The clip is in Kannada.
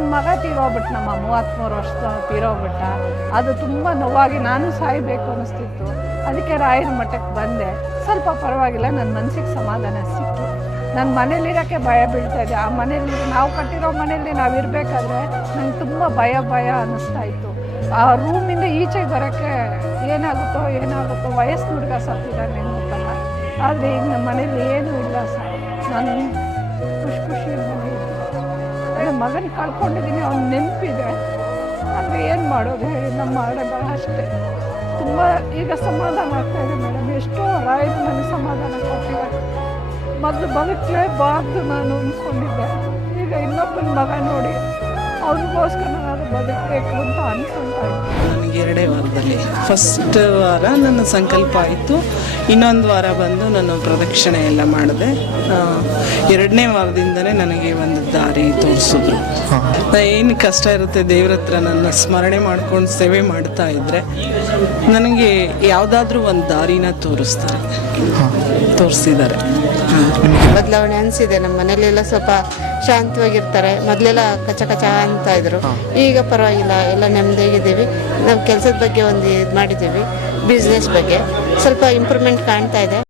ನನ್ನ ಮಗ ತೀರೋಗ್ಬಿಟ್ನಮ್ಮ, 33 ವರ್ಷ ತೀರೋಗ್ಬಿಟ್ಟ. ಅದು ತುಂಬ ನೋವಾಗಿ ನಾನು ಸಾಯಬೇಕು ಅನ್ನಿಸ್ತಿತ್ತು. ಅದಕ್ಕೆ ರಾಯರ ಮಠಕ್ಕೆ ಬಂದೆ. ಸ್ವಲ್ಪ ಪರವಾಗಿಲ್ಲ, ನನ್ನ ಮನಸ್ಸಿಗೆ ಸಮಾಧಾನ ಸಿಕ್ತು. ನನ್ನ ಮನೇಲಿರೋಕ್ಕೆ ಭಯ ಬೀಳ್ತಾಯಿದ್ದೆ. ಆ ಮನೇಲಿ ನಾವು ಕಟ್ಟಿರೋ ಮನೇಲಿ ನಾವು ಇರಬೇಕಾದ್ರೆ ನಂಗೆ ತುಂಬ ಭಯ ಅನ್ನಿಸ್ತಾ ಇತ್ತು. ಆ ರೂಮಿಂದ ಈಚೆಗೆ ಬರೋಕ್ಕೆ ಏನಾಗುತ್ತೋ ವಯಸ್ಸು ಹುಡುಗ ಸತ್ತಿದ್ದಾನೆ ಅಂತಲ್ಲ. ಆದರೆ ಈಗ ನಮ್ಮ ಮನೇಲಿ ಏನೂ ಇಲ್ಲ ಸರ್. ನಾನು ಖುಷಿಯಿಂದ ಇದ್ದೀನಿ. ಮಗನ ಕಳ್ಕೊಂಡಿದ್ದೀನಿ, ಅವ್ನು ನೆನಪಿದೆ. ಆದರೆ ಏನು ಮಾಡೋದು ಹೇಳಿ, ನಮ್ಮ ಹಣೆ ಬರ ಅಷ್ಟೇ. ತುಂಬ ಈಗ ಸಮಾಧಾನ ಆಗ್ತಾಯಿದೆ ಮೇಡಮ್. ಎಷ್ಟೋ ರಾಯರು ನನಗೆ ಸಮಾಧಾನ ಕೊಟ್ಟಿದ್ದಾರೆ. ಮೊದಲು ಬದುಕಲೇಬಾರ್ದು ನಾನು ಅಂದ್ಕೊಂಡಿದ್ದೆ. ಈಗ ಇನ್ನೊಬ್ಬನ ಮಗ ನೋಡಿ ಅವ್ರಿಗೋಸ್ಕರ ನಾನು ಬದುಕಬೇಕು ಅಂತ ಅನ್ಕೊಳ್ತಾ ಇದ್ದೆ. ನನಗೆ 2 ವಾರದಲ್ಲಿ ಫಸ್ಟ್ ವಾರ ನನ್ನ ಸಂಕಲ್ಪ ಆಯಿತು. ಇನ್ನೊಂದು ವಾರ ಬಂದು ನಾನು ಪ್ರದಕ್ಷಿಣೆ ಎಲ್ಲ ಮಾಡಿದೆ. 2ನೇ ವಾರದಿಂದಲೇ ನನಗೆ ಒಂದು ದಾರಿ ತೋರಿಸಿದ್ರು. ಏನು ಕಷ್ಟ ಇರುತ್ತೆ ದೇವ್ರ ಹತ್ರ ನನ್ನ ಸ್ಮರಣೆ ಮಾಡ್ಕೊಂಡು ಸೇವೆ ಮಾಡ್ತಾ ಇದ್ದರೆ ನನಗೆ ಯಾವುದಾದ್ರೂ ಒಂದು ದಾರಿನ ತೋರಿಸಿದ್ದಾರೆ. ಬದಲಾವಣೆ ಅನಿಸಿದೆ. ನಮ್ಮ ಮನೇಲೆಲ್ಲ ಸ್ವಲ್ಪ ಶಾಂತವಾಗಿರ್ತಾರೆ. ಮೊದಲೆಲ್ಲ ಕಚ ಅಂತ ಇದ್ರು. ಈಗ ಪರವಾಗಿಲ್ಲ, ಎಲ್ಲ ನೆಮ್ಮದಿಯಾಗಿದ್ದೀವಿ. ನಾವು ಕೆಲಸದ ಬಗ್ಗೆ ಒಂದು ಇದು ಮಾಡಿದ್ದೀವಿ. ಬಿಸ್ನೆಸ್ ಬಗ್ಗೆ ಸ್ವಲ್ಪ ಇಂಪ್ರೂವ್ಮೆಂಟ್ ಕಾಣ್ತಾ ಇದೆ.